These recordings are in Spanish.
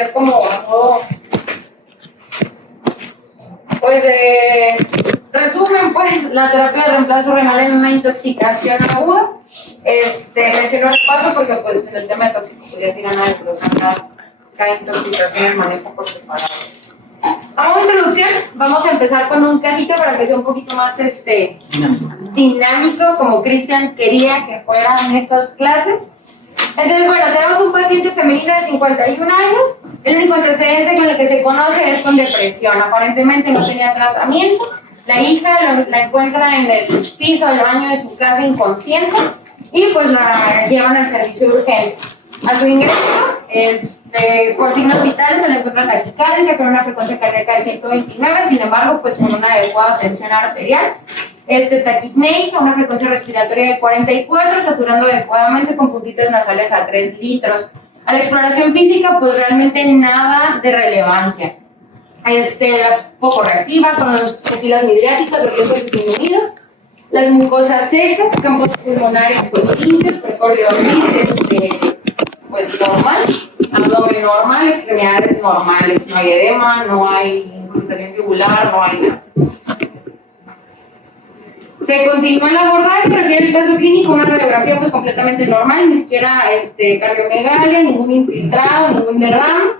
ver como pues resumen, pues la terapia de reemplazo renal en una intoxicación aguda. Menciono el paso porque pues en el tema de toxicología sí gana cada intoxicación el manejo por separado. A modo de introducción, vamos a empezar con un casito para que sea un poquito más dinámico, como Cristian quería que fuera en estas clases. Entonces, bueno, tenemos un paciente femenino de 51 años. El único antecedente con el que se conoce es con depresión. Aparentemente no tenía tratamiento. La hija la encuentra en el piso del baño de su casa inconsciente y pues la llevan al servicio de urgencia. A su ingreso, por signos vitales, se le encuentra taquicardia con una frecuencia cardíaca de 129, sin embargo, pues con una adecuada tensión arterial. Taquipneica, una frecuencia respiratoria de 44, saturando adecuadamente con puntitos nasales a 3 litros. A la exploración física, pues realmente nada de relevancia. Poco reactiva, con las pupilas midriáticas, vertientes disminuidos, las mucosas secas, campos pulmonares pues limpios, precordio pues normal, abdomen normal, extremidades normales, no hay edema, no hay infiltración tubular, no hay nada. Se continúa el abordaje, refiere el caso clínico, una radiografía pues completamente normal, ni siquiera cardiomegalia, ningún infiltrado, ningún derrame,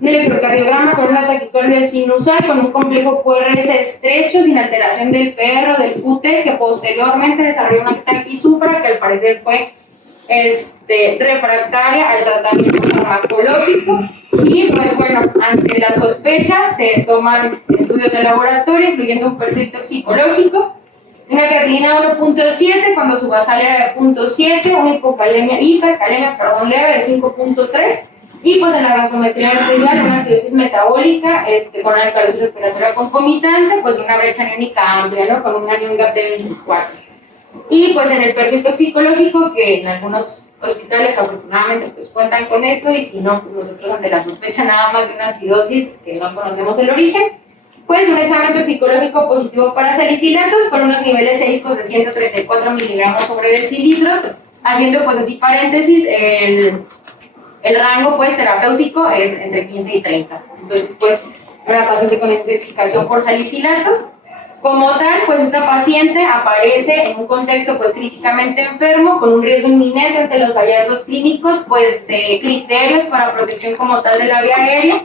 un electrocardiograma con una taquicardia sinusal, con un complejo QRS estrecho, sin alteración del PR, del QT, que posteriormente desarrolló una taquisupra que al parecer fue refractaria al tratamiento farmacológico. Y pues bueno, ante la sospecha se toman estudios de laboratorio, incluyendo un perfil toxicológico, una creatinina 1.7 cuando su basal era de 0.7, una hipercalemia leve de 5.3, y pues en la gasometría arterial una acidosis metabólica con una alcalosis respiratoria concomitante, pues una brecha aniónica amplia, ¿no? Con un anion gap de 24. Y pues en el perfil toxicológico, que en algunos hospitales afortunadamente pues cuentan con esto, y si no, pues nosotros ante la sospecha nada más de una acidosis que no conocemos el origen, pues un examen toxicológico positivo para salicilatos con unos niveles séricos de 134 miligramos sobre decilitros, haciendo pues así paréntesis, el rango pues terapéutico es entre 15 y 30. Entonces pues una paciente con intoxicación por salicilatos. Como tal, pues esta paciente aparece en un contexto pues críticamente enfermo, con un riesgo inminente ante los hallazgos clínicos pues de criterios para protección como tal de la vía aérea.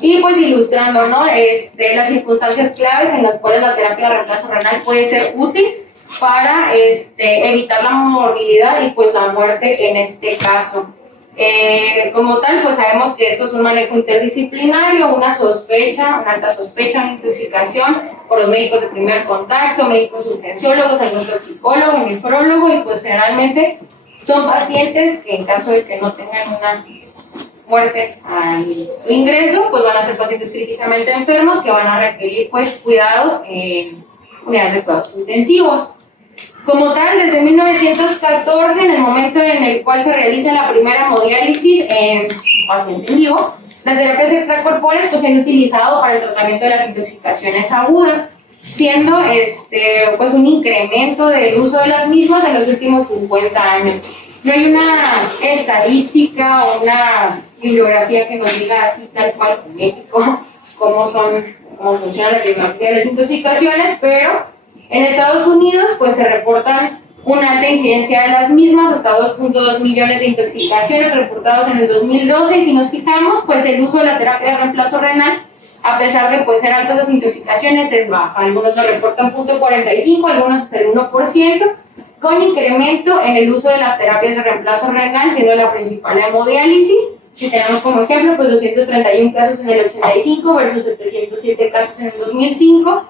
Y pues ilustrando, ¿no? Las circunstancias claves en las cuales la terapia de reemplazo renal puede ser útil para evitar la morbilidad y pues la muerte en este caso. Como tal, pues sabemos que esto es un manejo interdisciplinario, una alta sospecha, una intoxicación por los médicos de primer contacto, médicos urgenciólogos, algún toxicólogo, nefrólogo, y pues generalmente son pacientes que en caso de que no tengan una muerte al su ingreso, pues van a ser pacientes críticamente enfermos que van a requerir pues cuidados en unidades de cuidados intensivos. Como tal, desde 1914, en el momento en el cual se realiza la primera hemodiálisis en paciente en vivo, las terapias extracorpóreas pues, se han utilizado para el tratamiento de las intoxicaciones agudas, siendo pues un incremento del uso de las mismas en los últimos 50 años. No hay una estadística o una bibliografía que nos diga así tal cual en México cómo funciona la bibliografía de las intoxicaciones, pero en Estados Unidos pues se reportan una alta incidencia de las mismas, hasta 2.2 millones de intoxicaciones reportados en el 2012, y si nos fijamos, pues el uso de la terapia de reemplazo renal, a pesar de pues, ser altas las intoxicaciones, es baja. Algunos lo reportan 0.45, algunos hasta el 1%, con incremento en el uso de las terapias de reemplazo renal, siendo la principal hemodiálisis. Si tenemos como ejemplo, pues 231 casos en el 85 versus 707 casos en el 2005,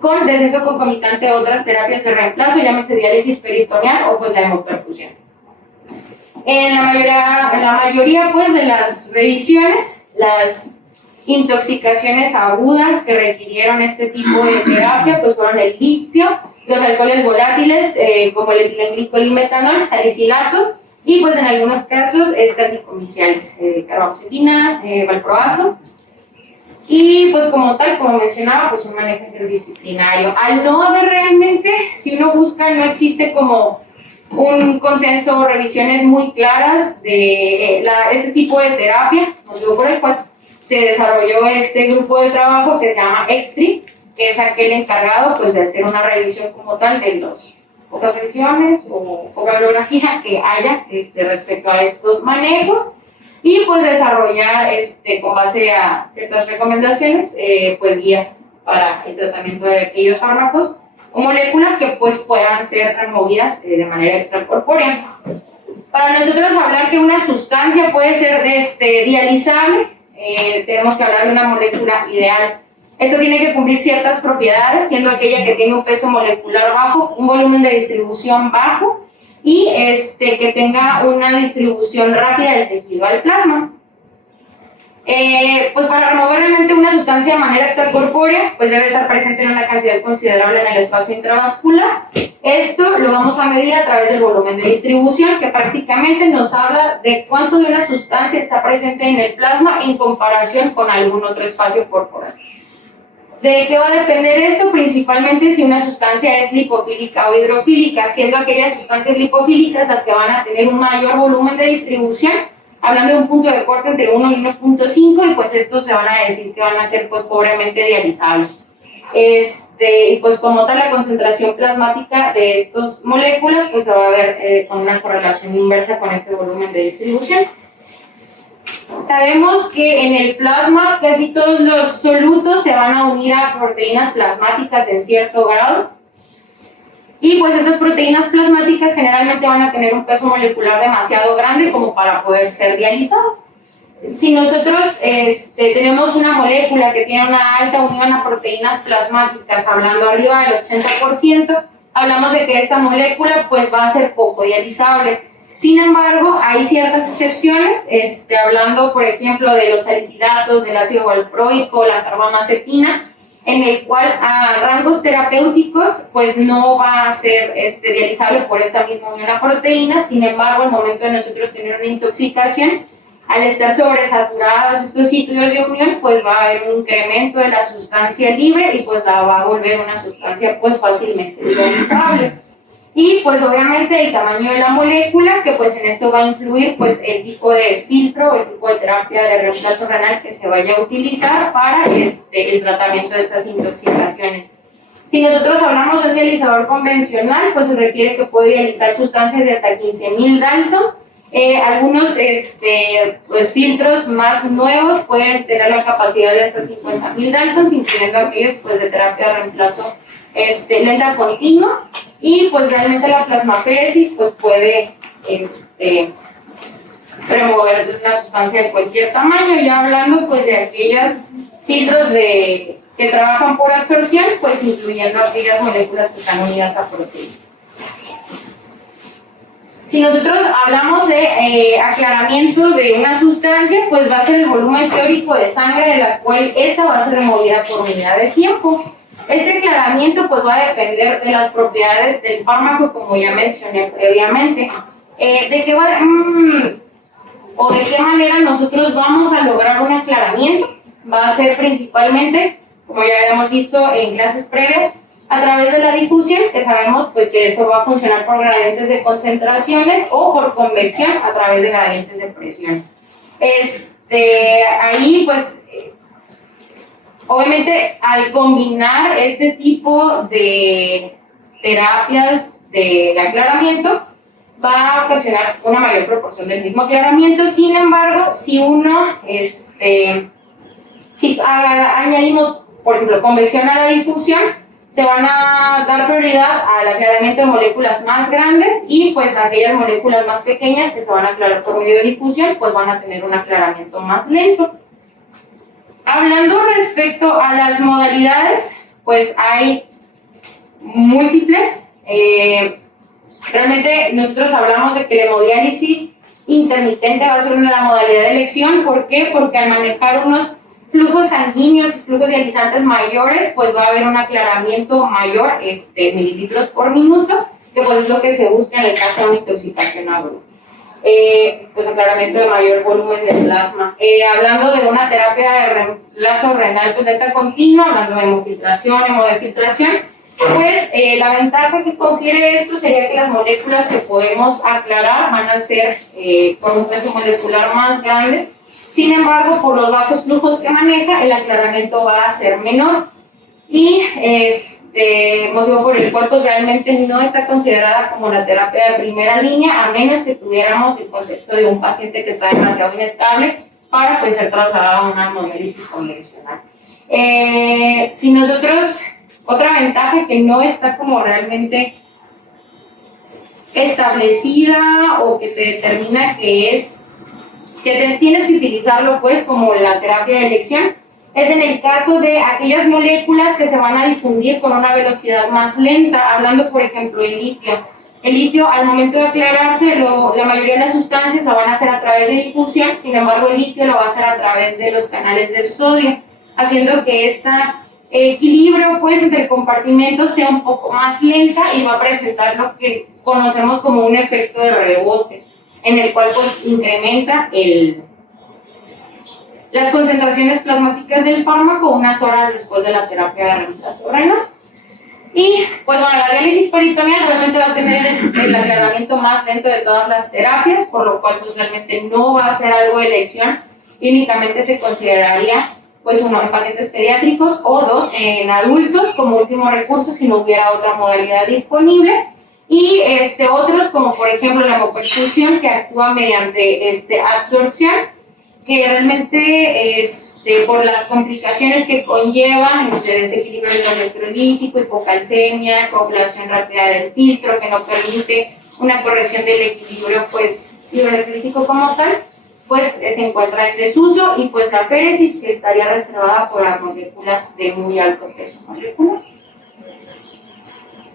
con descenso concomitante de otras terapias de reemplazo, llámese diálisis peritoneal o pues la hemoperfusión. En la mayoría pues, de las revisiones, las intoxicaciones agudas que requirieron este tipo de terapia pues fueron el litio, los alcoholes volátiles como el etilenglicol y metanol, salicilatos, y pues en algunos casos anticomiciales, carboxetina, valproato. Y pues como tal, como mencionaba, pues un manejo interdisciplinario. Al no haber realmente, si uno busca, no existe como un consenso o revisiones muy claras de este tipo de terapia, motivo por el cual se desarrolló este grupo de trabajo que se llama EXTRI, que es aquel encargado pues, de hacer una revisión como tal de las pocas versiones o poca bibliografía que haya respecto a estos manejos y pues desarrollar con base a ciertas recomendaciones pues guías para el tratamiento de aquellos fármacos o moléculas que pues puedan ser removidas de manera extracorpórea. Para nosotros hablar que una sustancia puede ser dializable, tenemos que hablar de una molécula ideal. Esto tiene que cumplir ciertas propiedades, siendo aquella que tiene un peso molecular bajo, un volumen de distribución bajo y que tenga una distribución rápida del tejido al plasma. Pues para remover realmente una sustancia de manera extracorpórea, pues debe estar presente en una cantidad considerable en el espacio intravascular. Esto lo vamos a medir a través del volumen de distribución, que prácticamente nos habla de cuánto de una sustancia está presente en el plasma en comparación con algún otro espacio corporal. ¿De qué va a depender esto? Principalmente si una sustancia es lipofílica o hidrofílica, siendo aquellas sustancias lipofílicas las que van a tener un mayor volumen de distribución, hablando de un punto de corte entre 1 y 1.5, y pues estos se van a decir que van a ser pues pobremente dializables. Y pues como tal la concentración plasmática de estas moléculas pues se va a ver con una correlación inversa con este volumen de distribución. Sabemos que en el plasma casi todos los solutos se van a unir a proteínas plasmáticas en cierto grado. Y pues estas proteínas plasmáticas generalmente van a tener un peso molecular demasiado grande como para poder ser dializado. Si nosotros tenemos una molécula que tiene una alta unión a proteínas plasmáticas, hablando arriba del 80%, hablamos de que esta molécula pues va a ser poco dializable. Sin embargo, hay ciertas excepciones, hablando por ejemplo de los salicilatos, del ácido valproico, la carbamazepina, en el cual a rangos terapéuticos pues no va a ser dializable por esta misma unión a proteínas. Sin embargo, al momento de nosotros tener una intoxicación, al estar sobresaturados estos sitios de unión, pues va a haber un incremento de la sustancia libre y pues la va a volver una sustancia pues fácilmente dializable. Y pues obviamente el tamaño de la molécula, que pues en esto va a influir pues el tipo de filtro o el tipo de terapia de reemplazo renal que se vaya a utilizar para el tratamiento de estas intoxicaciones. Si nosotros hablamos de un dializador convencional, pues se refiere que puede dializar sustancias de hasta 15.000 Daltons. Algunos pues filtros más nuevos pueden tener la capacidad de hasta 50.000 Daltons, incluyendo aquellos pues de terapia de reemplazo lenta continua, y pues realmente la plasmaféresis pues puede remover una sustancia de cualquier tamaño. Ya hablando pues de aquellos filtros que trabajan por absorción, pues incluyendo aquellas moléculas que están unidas a proteínas. Si nosotros hablamos de aclaramiento de una sustancia, pues va a ser el volumen teórico de sangre de la cual esta va a ser removida por unidad de tiempo. Este aclaramiento pues va a depender de las propiedades del fármaco, como ya mencioné previamente. ¿De qué manera nosotros vamos a lograr un aclaramiento? Va a ser principalmente, como ya habíamos visto en clases previas, a través de la difusión, que sabemos pues que esto va a funcionar por gradientes de concentraciones o por convección a través de gradientes de presiones. Ahí pues obviamente al combinar este tipo de terapias de aclaramiento va a ocasionar una mayor proporción del mismo aclaramiento. Sin embargo, si uno si añadimos por ejemplo convección a la difusión, se van a dar prioridad al aclaramiento de moléculas más grandes, y pues aquellas moléculas más pequeñas que se van a aclarar por medio de difusión pues van a tener un aclaramiento más lento. Hablando respecto a las modalidades, pues hay múltiples. Realmente nosotros hablamos de que la hemodiálisis intermitente va a ser una modalidad de elección. ¿Por qué? Porque al manejar unos flujos sanguíneos y flujos dializantes mayores, pues va a haber un aclaramiento mayor, mililitros por minuto, que pues es lo que se busca en el caso de una intoxicación aguda. Pues aclaramiento de mayor volumen de plasma. Hablando de una terapia de reemplazo renal lenta continua, hablando de hemofiltración, hemodefiltración, pues la ventaja que confiere esto sería que las moléculas que podemos aclarar van a ser con un peso molecular más grande, Sin embargo, por los bajos flujos que maneja, el aclaramiento va a ser menor. Y motivo por el cual pues realmente no está considerada como la terapia de primera línea, a menos que tuviéramos el contexto de un paciente que está demasiado inestable para pues ser trasladado a una hemodiálisis convencional. Si nosotros, otra ventaja que no está como realmente establecida o que te determina que tienes que utilizarlo pues como la terapia de elección, es en el caso de aquellas moléculas que se van a difundir con una velocidad más lenta, hablando por ejemplo del litio. El litio, al momento de aclararse, la mayoría de las sustancias la van a hacer a través de difusión, sin embargo el litio lo va a hacer a través de los canales de sodio, haciendo que este equilibrio pues, entre compartimentos sea un poco más lenta y va a presentar lo que conocemos como un efecto de rebote, en el cual pues, incrementa las concentraciones plasmáticas del fármaco unas horas después de la terapia de reemplazo renal. Y pues bueno, la diálisis peritoneal realmente va a tener el aclaramiento más lento de todas las terapias, por lo cual pues realmente no va a ser algo de elección, y únicamente se consideraría pues uno en pacientes pediátricos o dos en adultos como último recurso si no hubiera otra modalidad disponible. Y otros como por ejemplo la hemoperfusión, que actúa mediante absorción, que realmente por las complicaciones que conlleva, desequilibrio electrolítico, hipocalcemia, coagulación rápida del filtro, que no permite una corrección del equilibrio pues, hidroelectrolítico como tal, pues se encuentra en desuso, y pues la féresis, que estaría reservada por las moléculas de muy alto peso molecular.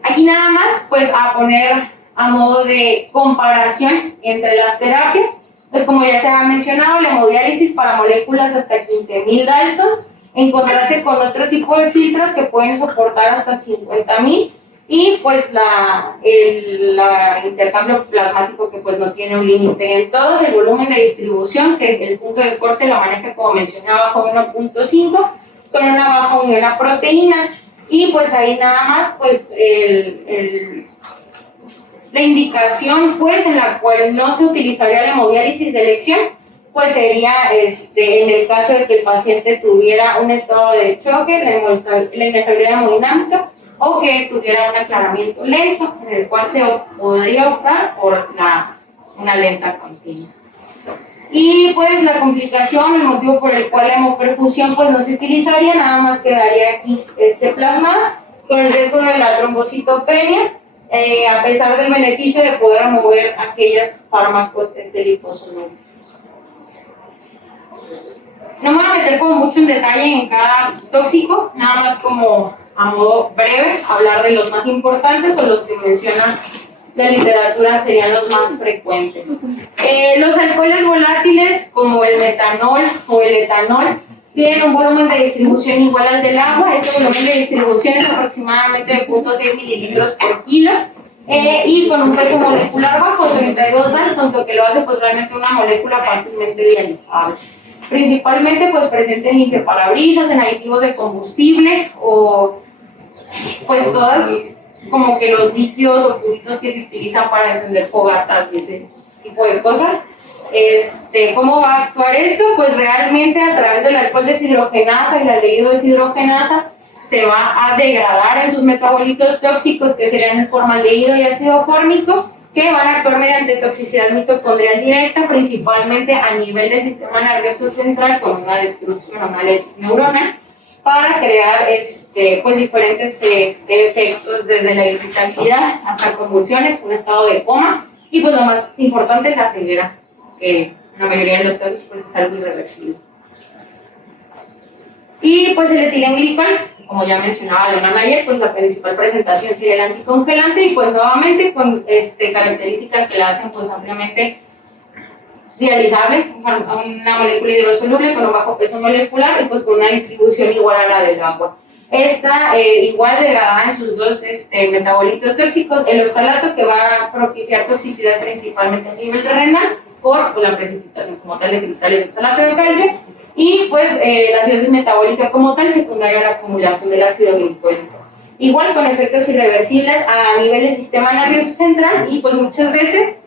Aquí nada más, pues a poner a modo de comparación entre las terapias, pues como ya se ha mencionado, la hemodiálisis para moléculas hasta 15.000 Daltons, en contraste con otro tipo de filtros que pueden soportar hasta 50.000, y pues el intercambio plasmático, que pues no tiene un límite en todos, el volumen de distribución, que el punto de corte lo maneja como mencionaba bajo 1.5, con una baja unión a proteínas, y pues ahí nada más pues la indicación pues en la cual no se utilizaría la hemodiálisis de elección pues sería en el caso de que el paciente tuviera un estado de choque, la inestabilidad hemodinámica, o que tuviera un aclaramiento lento, en el cual se podría optar por una lenta continua. Y pues la complicación, el motivo por el cual la hemoperfusión pues no se utilizaría, nada más quedaría aquí plasmada, con el riesgo de la trombocitopenia, a pesar del beneficio de poder remover aquellos fármacos liposolubles. No me voy a meter como mucho en detalle en cada tóxico, nada más como a modo breve, hablar de los más importantes o los que menciona la literatura serían los más frecuentes. Los alcoholes volátiles como el metanol o el etanol tienen un volumen de distribución igual al del agua. Este volumen de distribución es aproximadamente de 0.6 mililitros por kilo, y con un peso molecular bajo, 32 Daltons, lo que lo hace pues realmente una molécula fácilmente dializable. Principalmente pues presente en limpiaparabrisas, en aditivos de combustible, o pues todas como que los líquidos o tubitos que se utilizan para encender fogatas y ese tipo de cosas. ¿Cómo va a actuar esto? Pues realmente a través del alcohol deshidrogenasa y la aldehído deshidrogenasa se va a degradar en sus metabolitos tóxicos, que serían el formaldehído y ácido fórmico, que van a actuar mediante toxicidad mitocondrial directa, principalmente a nivel del sistema nervioso central, con una destrucción o una lesión neuronal, para crear pues diferentes efectos, desde la irritabilidad hasta convulsiones, un estado de coma, y pues lo más importante es la ceguera, que en la mayoría de los casos pues es algo irreversible. Y pues el etilenglicol, como ya mencionaba Leona Mayer, pues la principal presentación sería el anticongelante, y pues nuevamente con características que la hacen pues ampliamente dializable, una molécula hidrosoluble con un bajo peso molecular y pues con una distribución igual a la del agua. Esta igual degradada en sus dos metabolitos tóxicos, el oxalato, que va a propiciar toxicidad principalmente a nivel renal por la precipitación como tal de cristales de oxalato de calcio, y pues la acidosis metabólica como tal, secundaria a la acumulación del ácido glicólico. Igual con efectos irreversibles a nivel del sistema nervioso central, y pues muchas veces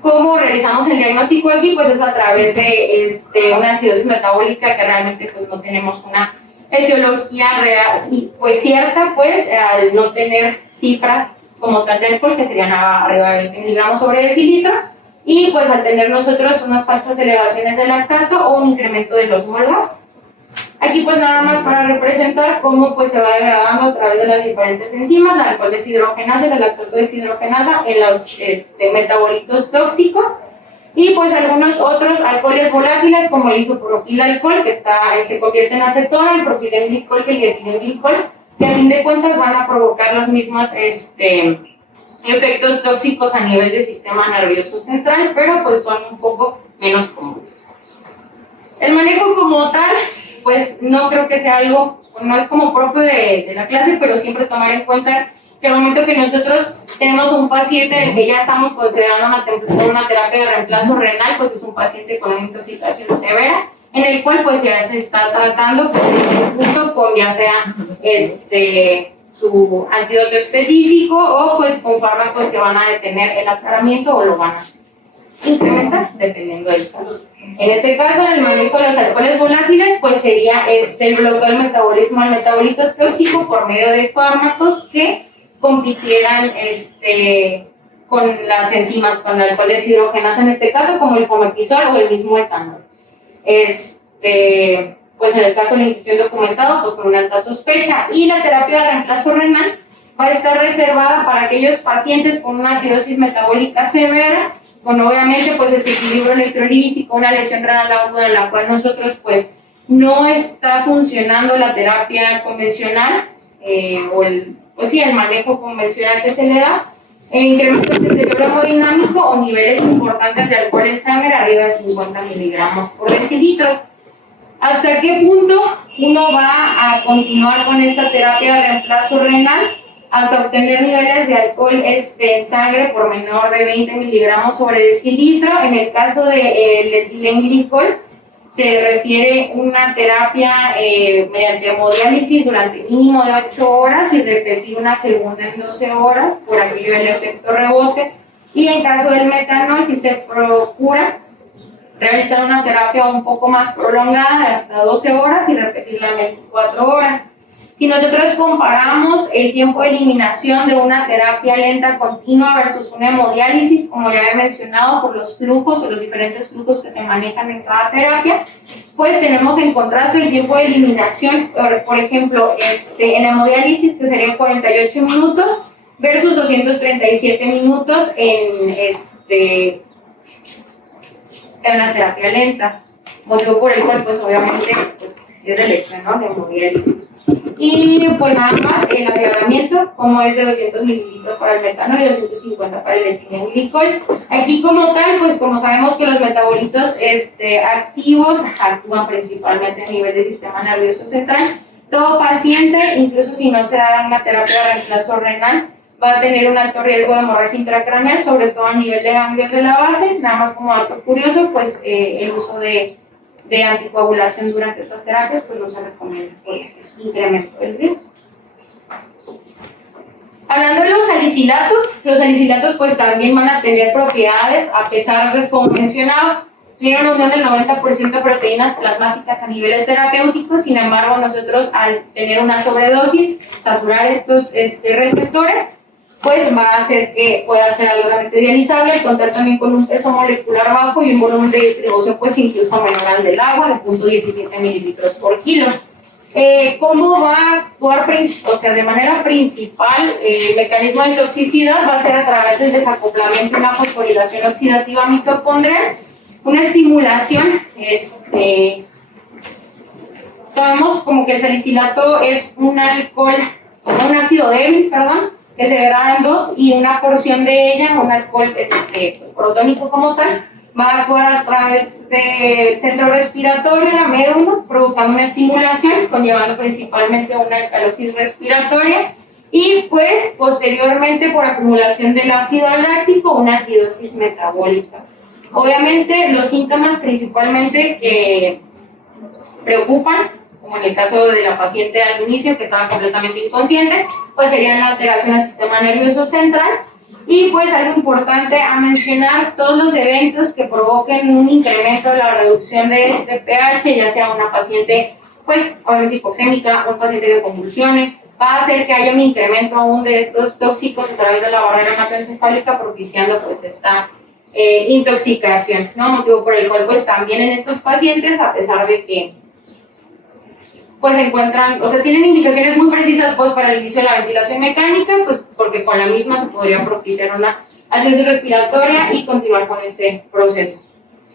¿Cómo realizamos el diagnóstico aquí? Pues es a través de una acidosis metabólica que realmente pues no tenemos una etiología real, pues cierta, pues al no tener cifras como tal de alcohol, que serían arriba de 20 miligramos sobre decilitro, y pues al tener nosotros unas falsas elevaciones de lactato o un incremento de los molar. Aquí pues nada más para representar cómo pues se va degradando a través de las diferentes enzimas, la alcohol deshidrogenasa y la lactato deshidrogenasa en los metabolitos tóxicos, y pues algunos otros alcoholes volátiles como el isopropilalcohol que se convierte en acetona, el propilenglicol y el etilenglicol, que a fin de cuentas van a provocar los mismos efectos tóxicos a nivel del sistema nervioso central, pero pues son un poco menos comunes. El manejo como tal, pues no creo que sea algo, no es como propio de la clase, pero siempre tomar en cuenta que al momento que nosotros tenemos un paciente en el que ya estamos considerando una terapia de reemplazo renal, pues es un paciente con una intoxicación severa, en el cual pues ya se está tratando pues, junto con ya sea su antídoto específico o pues con fármacos que van a detener el aclaramiento o lo van a incrementar dependiendo del caso. En este caso, el manejo de los alcoholes volátiles pues sería el bloqueo del metabolismo al metabolito tóxico por medio de fármacos que compitieran con las enzimas, con el alcohol deshidrogenasa en este caso, como el fomepizol o el mismo etanol. Pues en el caso de la infección documentado, pues con una alta sospecha, y la terapia de reemplazo renal va a estar reservada para aquellos pacientes con una acidosis metabólica severa, con obviamente pues desequilibrio electrolítico, una lesión renal aguda en la cual nosotros pues no está funcionando la terapia convencional o el manejo convencional que se le da, incrementos de deterioro hemodinámico o niveles importantes de alcohol en sangre arriba de 50 miligramos por decilitros. ¿Hasta qué punto uno va a continuar con esta terapia de reemplazo renal? Hasta obtener niveles de alcohol en sangre por menor de 20 miligramos sobre decilitro. En el caso del etilenglicol, se refiere una terapia mediante hemodiálisis durante mínimo de 8 horas y repetir una segunda en 12 horas por aquello del efecto rebote. Y en caso del metanol, si se procura realizar una terapia un poco más prolongada de hasta 12 horas y repetirla en 24 horas. Si nosotros comparamos el tiempo de eliminación de una terapia lenta continua versus una hemodiálisis, como ya he mencionado, por los flujos o los diferentes flujos que se manejan en cada terapia, pues tenemos en contraste el tiempo de eliminación, por ejemplo, en hemodiálisis, que serían 48 minutos, versus 237 minutos en una terapia lenta. Motivo por el cual, pues obviamente, pues, es el hecho, ¿no?, de hemodiálisis. Y pues nada más, el agravamiento, como es de 200 mililitros para el metanol y 250 para el etilenglicol. Aquí como tal, pues como sabemos que los metabolitos activos actúan principalmente a nivel del sistema nervioso central, todo paciente, incluso si no se da una terapia de reemplazo renal, va a tener un alto riesgo de hemorragia intracraneal, sobre todo a nivel de ganglios de la base. Nada más como dato curioso, pues el uso de anticoagulación durante estas terapias pues no se recomienda por este incremento del riesgo. Hablando de los salicilatos pues también van a tener propiedades, a pesar de, como mencionaba, tienen una unión del 90% de proteínas plasmáticas a niveles terapéuticos. Sin embargo, nosotros al tener una sobredosis, saturar estos receptores, pues va a hacer que pueda ser altamente dializable y contar también con un peso molecular bajo y un volumen de distribución pues incluso menor al del agua, de 0.17 mililitros por kilo. ¿Cómo va a actuar? O sea, de manera principal, el mecanismo de toxicidad va a ser a través del desacoplamiento y una fosforilación oxidativa mitocondrial, una estimulación, tomamos como que el salicilato es un ácido débil, que se degrada en 2 y una porción de ella, un alcohol protónico como tal, va a actuar a través del centro respiratorio, la médula, provocando una estimulación, conllevando principalmente una alcalosis respiratoria y pues posteriormente por acumulación del ácido láctico, una acidosis metabólica. Obviamente los síntomas principalmente que preocupan, como en el caso de la paciente al inicio que estaba completamente inconsciente, pues serían la alteración del sistema nervioso central Y pues algo importante a mencionar, todos los eventos que provoquen un incremento de la reducción de este pH, ya sea una paciente pues obviamente hipoxémica, un paciente que convulsione, va a hacer que haya un incremento aún de estos tóxicos a través de la barrera hematoencefálica, propiciando pues esta intoxicación, ¿no? Motivo por el cual pues también en estos pacientes, a pesar de que pues encuentran, o sea, tienen indicaciones muy precisas pues para el inicio de la ventilación mecánica, pues porque con la misma se podría propiciar una acidosis respiratoria y continuar con este proceso.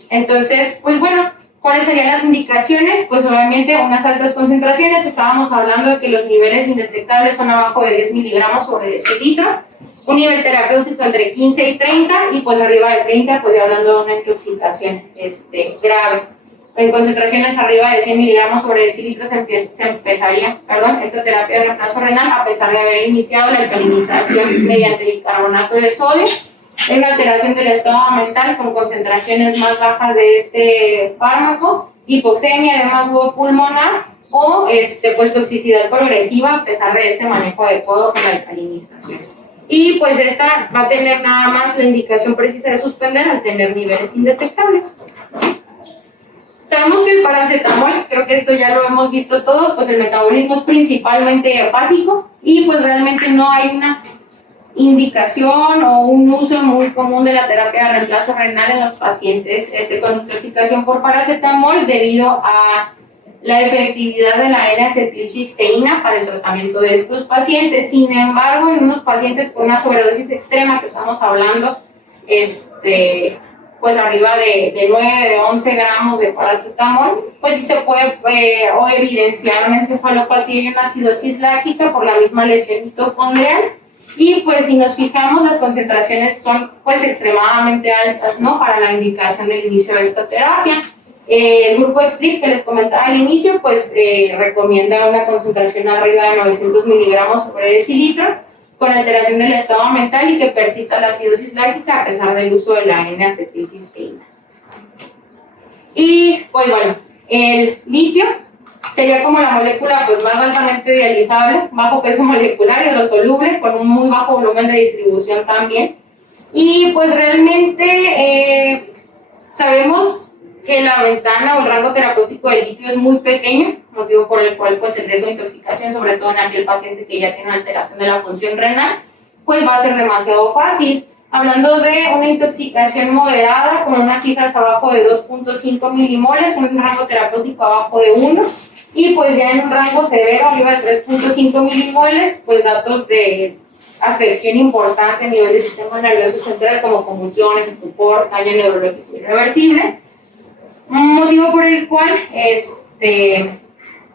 Entonces, pues bueno, ¿cuáles serían las indicaciones? Pues obviamente unas altas concentraciones, estábamos hablando de que los niveles indetectables son abajo de 10 miligramos sobre decilitro, un nivel terapéutico entre 15 y 30, y pues arriba de 30, pues ya hablando de una intoxicación grave. En concentraciones arriba de 100 miligramos sobre decilitro se empezaría esta terapia de reemplazo renal, a pesar de haber iniciado la alcalinización mediante bicarbonato de sodio. Hay una alteración del estado mental con concentraciones más bajas de este fármaco, hipoxemia, edema pulmonar o pues toxicidad progresiva a pesar de este manejo adecuado con la alcalinización. Y pues esta va a tener nada más la indicación precisa de suspender al tener niveles indetectables. Sabemos que el paracetamol, creo que esto ya lo hemos visto todos, pues el metabolismo es principalmente hepático y pues realmente no hay una indicación o un uso muy común de la terapia de reemplazo renal en los pacientes con intoxicación por paracetamol debido a la efectividad de la N-acetilcisteína para el tratamiento de estos pacientes. Sin embargo, en unos pacientes con una sobredosis extrema, que estamos hablando pues arriba de 9, de 11 gramos de paracetamol, pues sí se puede o evidenciar una encefalopatía y una acidosis láctica por la misma lesión mitocondrial. Y pues si nos fijamos, las concentraciones son pues extremadamente altas, ¿no? Para la indicación del inicio de esta terapia. El grupo EXTRIP que les comentaba al inicio, pues recomienda una concentración arriba de 900 miligramos sobre decilitro, con alteración del estado mental y que persista la acidosis láctica a pesar del uso de la N-acetilcisteína. Y pues bueno, el litio sería como la molécula pues más altamente dializable, bajo peso molecular, hidrosoluble, con un muy bajo volumen de distribución también. Y pues realmente sabemos que la ventana o el rango terapéutico del litio es muy pequeño, motivo por el cual pues el riesgo de intoxicación, sobre todo en aquel paciente que ya tiene alteración de la función renal, pues va a ser demasiado fácil. Hablando de una intoxicación moderada con unas cifras abajo de 2.5 milimoles, un rango terapéutico abajo de 1, y pues ya en un rango severo arriba de 3.5 milimoles, pues datos de afección importante a nivel del sistema nervioso central como convulsiones, estupor, daño neurológico irreversible. Un motivo por el cual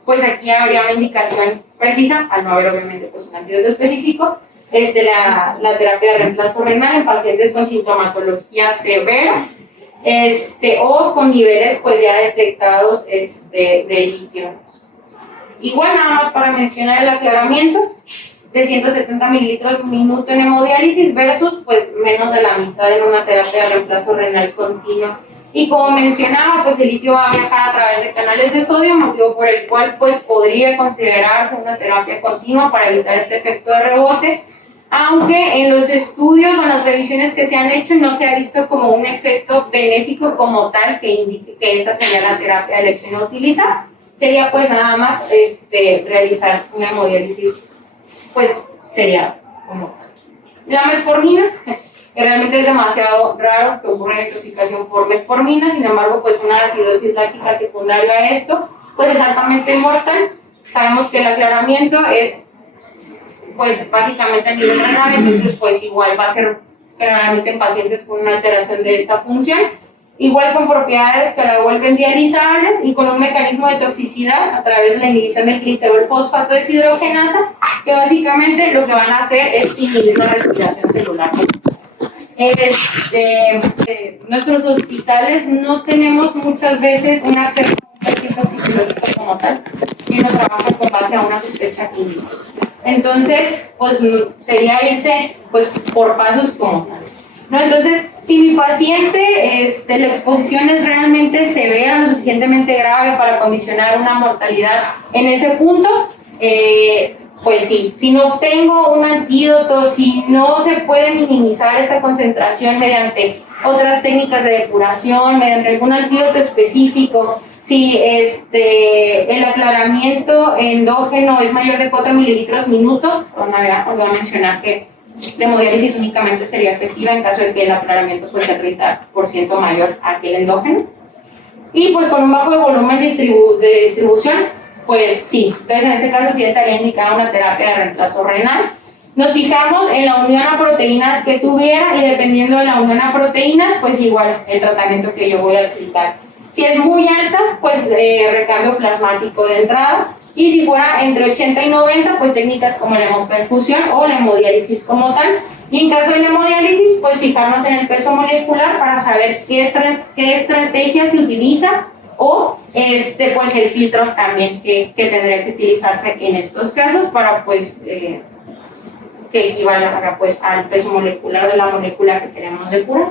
pues aquí habría una indicación precisa, al no haber obviamente pues un antídoto específico, la terapia de reemplazo renal en pacientes con sintomatología severa o con niveles pues ya detectados de litio. Igual nada más para mencionar el aclaramiento, de 170 mililitros minuto en hemodiálisis versus pues menos de la mitad en una terapia de reemplazo renal continuo. Y como mencionaba, pues el litio va a viajar a través de canales de sodio, motivo por el cual pues podría considerarse una terapia continua para evitar este efecto de rebote, aunque en los estudios o en las revisiones que se han hecho no se ha visto como un efecto benéfico como tal que indique que esta sería la terapia de elección a utilizar. Sería pues nada más realizar una hemodiálisis, pues sería como la metformina, que realmente es demasiado raro que ocurra una intoxicación por metformina. Sin embargo, pues una acidosis láctica secundaria a esto, pues es altamente mortal. Sabemos que el aclaramiento es, pues básicamente a nivel renal, entonces pues igual va a ser generalmente en pacientes con una alteración de esta función, igual con propiedades que la vuelven dializables y con un mecanismo de toxicidad a través de la inhibición del glicerol fosfato deshidrogenasa, que básicamente lo que van a hacer es inhibir la respiración celular. Nuestros hospitales no tenemos muchas veces un acceso a un perfil toxicológico como tal, y no trabajan con base a una sospecha clínica. Entonces, pues sería irse pues por pasos como tal, ¿no? Entonces, si mi paciente, la exposición es realmente severa, lo suficientemente grave para condicionar una mortalidad en ese punto, pues sí, si no tengo un antídoto, si no se puede minimizar esta concentración mediante otras técnicas de depuración, mediante algún antídoto específico, si el aclaramiento endógeno es mayor de 4 mililitros minuto, os voy a mencionar que la hemodiálisis únicamente sería efectiva en caso de que el aclaramiento pues, sea 30% mayor a aquel endógeno. Y pues con un bajo volumen de distribución, pues sí, entonces en este caso sí estaría indicada una terapia de reemplazo renal. Nos fijamos en la unión a proteínas que tuviera y dependiendo de la unión a proteínas, pues igual el tratamiento que yo voy a aplicar. Si es muy alta, pues recambio plasmático de entrada. Y si fuera entre 80 y 90, pues técnicas como la hemoperfusión o la hemodiálisis como tal. Y en caso de la hemodiálisis, pues fijarnos en el peso molecular para saber qué estrategia se utiliza o pues el filtro también que tendría que utilizarse en estos casos para pues que equivalga pues al peso molecular de la molécula que queremos depurar.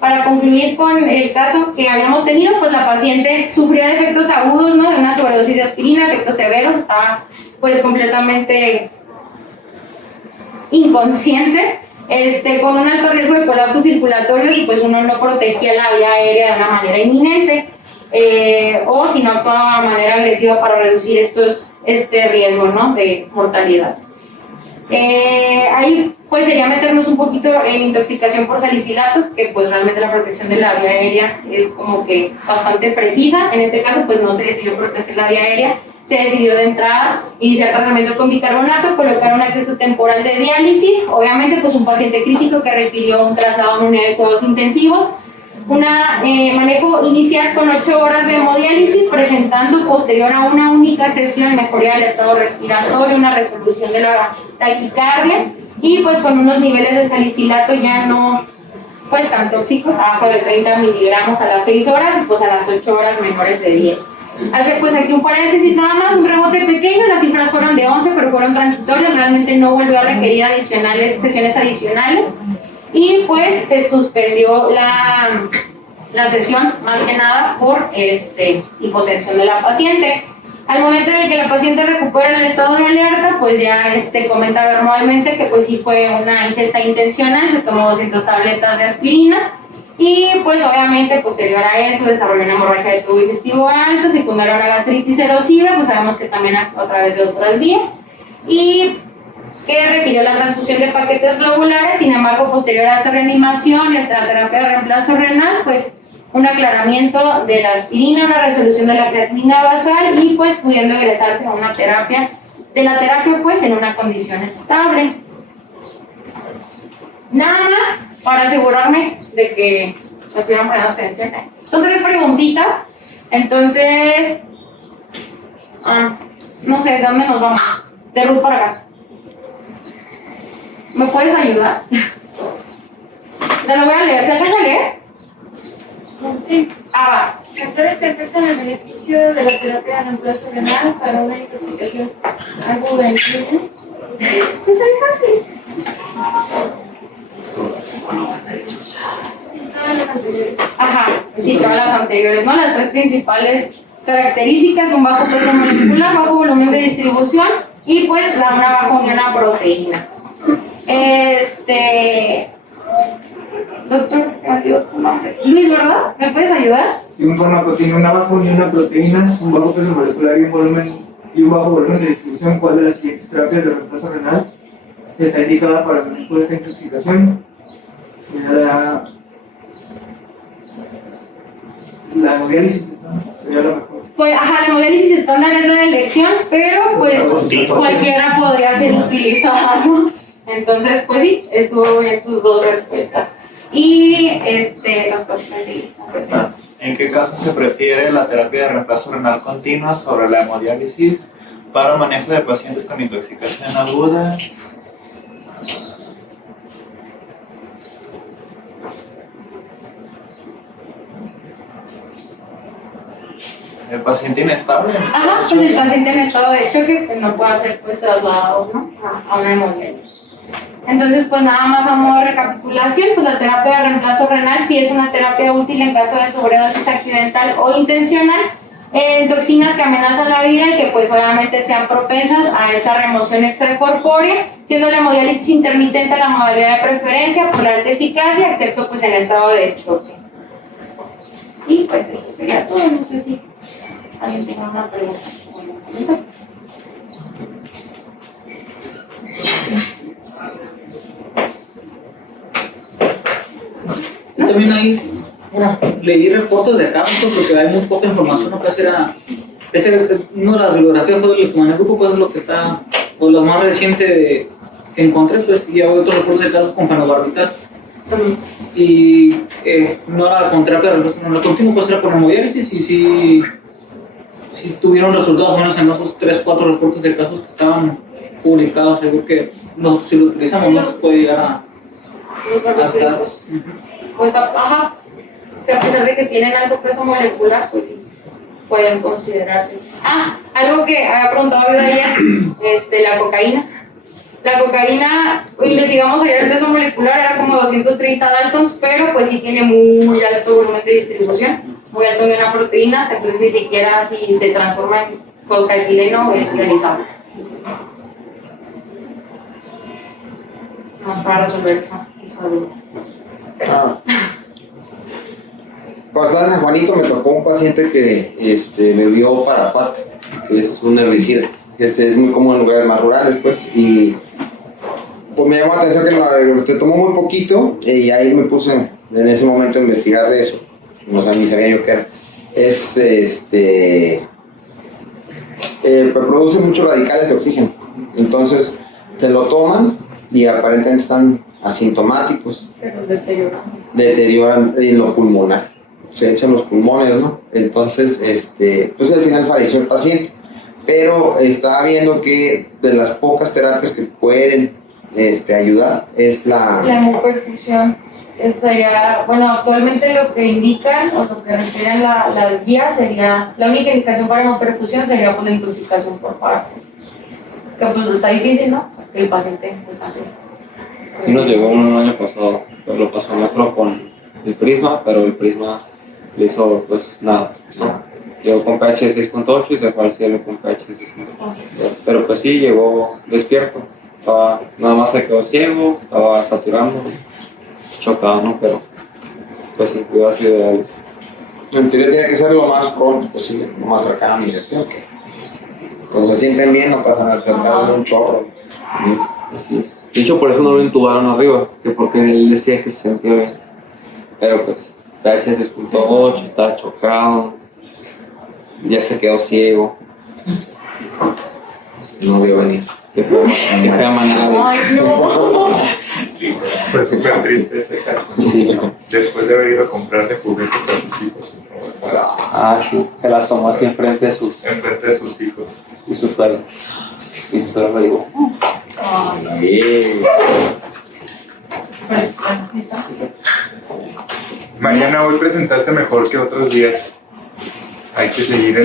Para concluir con el caso que habíamos tenido, pues la paciente sufría de efectos agudos, ¿no? De una sobredosis de aspirina, efectos severos, estaba pues completamente inconsciente, con un alto riesgo de colapsos circulatorios y pues uno no protegía la vía aérea de una manera inminente o si no actuaba de manera agresiva para reducir este riesgo, ¿no? De mortalidad. Ahí pues sería meternos un poquito en intoxicación por salicilatos, que pues realmente la protección de la vía aérea es como que bastante precisa. En este caso pues no se decidió proteger la vía aérea, se decidió de entrada iniciar tratamiento con bicarbonato, colocar un acceso temporal de diálisis, obviamente pues un paciente crítico que requirió un traslado a una unidad de cuidados intensivos, manejo inicial con 8 horas de hemodiálisis, presentando posterior a una única sesión mejoría del estado respiratorio, una resolución de la taquicardia y pues con unos niveles de salicilato ya no pues tan tóxicos, abajo de 30 miligramos a las 6 horas y pues a las 8 horas menores de 10. Así pues aquí un paréntesis nada más, un rebote pequeño, las cifras fueron de 11 pero fueron transitorias, realmente no volvió a requerir sesiones adicionales. Y pues se suspendió la sesión más que nada por hipotensión de la paciente. Al momento en el que la paciente recupera el estado de alerta, pues ya comenta verbalmente que pues sí fue una ingesta intencional, se tomó 200 tabletas de aspirina y pues obviamente posterior a eso desarrolló una hemorragia de tubo digestivo alto, secundaria a una gastritis erosiva, pues sabemos que también a través de otras vías y que requirió la transfusión de paquetes globulares, sin embargo, posterior a esta reanimación y la terapia de reemplazo renal, pues un aclaramiento de la aspirina, una resolución de la creatinina basal y pues pudiendo ingresarse a una terapia, pues en una condición estable. Nada más para asegurarme de que me estuvieran poniendo atención. Son 3 preguntitas, entonces, no sé, ¿de dónde nos vamos? De Ruth para acá. ¿Me puedes ayudar? Te lo voy a leer. ¿Se alcanza a leer? Sí. Va. Factores que afectan el beneficio de la terapia de reemplazo renal para una intoxicación aguda incluyen. Está bien fácil. Sí, todas las anteriores. Ajá, sí, todas las anteriores, ¿no? Las 3 principales características: un bajo peso molecular, bajo volumen de distribución y pues una baja unión a proteínas. Doctor, se me olvidó tu nombre. Luis, ¿verdad? ¿Me puedes ayudar? Si un fármaco tiene una baja unión a proteínas, un bajo peso molecular y un bajo volumen de distribución, ¿cuál de las siguientes terapias de reemplazo renal está indicada para el manejo de esta intoxicación? La hemodiálisis sería la mejor. Pues, la hemodiálisis estándar es la de elección, pero pues cualquiera podría ser utilizada, ¿no? Entonces, pues sí, estuvo bien tus 2 respuestas. Y, doctor, sí, pues, ¿En qué caso se prefiere la terapia de reemplazo renal continua sobre la hemodiálisis para manejo de pacientes con intoxicación aguda? ¿El paciente inestable? Ajá, pues el paciente en estado de choque pues, no puede ser pues trasladado, ¿no? a una hemodiálisis. Entonces, pues nada más a modo de recapitulación, pues la terapia de reemplazo renal sí es una terapia útil en caso de sobredosis accidental o intencional, toxinas que amenazan la vida y que pues obviamente sean propensas a esta remoción extracorpórea, siendo la hemodiálisis intermitente la modalidad de preferencia por la alta eficacia, excepto pues en estado de choque. Y pues eso sería todo, no sé si alguien tenga una pregunta. También ahí leí reportes de casos porque hay muy poca información, no casi era no, la bibliografía fue del grupo, pues es lo que está, o lo más reciente que encontré, pues, y hay otros reportes de casos con fenobarbital. Y no era con terapia no continuo, pues era con hemodiálisis y sí tuvieron resultados buenos en esos 3-4 reportes de casos que estaban publicados. Seguro que nosotros si lo utilizamos no puede llegar a estar. Pues ajá, que a pesar de que tienen alto peso molecular, pues sí, pueden considerarse. Algo que había preguntado ayer, la cocaína. La cocaína, investigamos ayer el peso molecular, era como 230 daltons, pero pues sí tiene muy alto volumen de distribución, muy alto en las proteínas, entonces ni siquiera si se transforma en cocaetileno es realizable. Vamos para resolver esa duda. Cuando estaba en San Juanito me tocó un paciente que me dio Paraquat, que es un herbicida. Es muy común en lugares más rurales, pues, y pues me llamó la atención que tomó muy poquito y ahí me puse en ese momento a investigar de eso. No sabía, ni sabía yo qué era. Produce muchos radicales de oxígeno, entonces te lo toman y aparentemente están asintomáticos. Pero deterioran en lo pulmonar, se echan los pulmones, ¿no? Entonces, pues al final falleció el paciente, pero estaba viendo que de las pocas terapias que pueden ayudar es la hemoperfusión. Sería, bueno, actualmente lo que indican o lo que refieren las guías sería, la única indicación para hemoperfusión sería por la intoxicación por páramo. Que pues está difícil, ¿no? Porque el paciente pues, nace. Sí nos llegó uno el año pasado, pero lo pasó mejor con el Prisma, pero el Prisma le hizo pues nada, ¿no? Llegó con pH de 6.8 y se fue al cielo con pH de 6.8. Pero pues sí, llegó despierto, nada más se quedó ciego, estaba saturando, chocado, ¿no? Pero pues incluido ácido de diálisis. En teoría tiene que ser lo más pronto posible, lo más cercano a mi gestión, que cuando se sienten bien no pasa nada, trataron un chorro. Así es. De hecho, por eso no lo intubaron arriba, que porque él decía que se sentía bien. Pero pues, pH 6.8, estaba chocado, ya se quedó ciego. No vio venir. Qué fea manera de... ¡Ay, no! Fue súper triste ese caso. Sí. Después de haber ido a comprarle juguetes a sus hijos. Sí, se las tomó así enfrente de sus hijos. Y su suelo. Y su suelo le digo, Sí. Pues, bueno, listo. Mariana, hoy presentaste mejor que otros días. Hay que seguir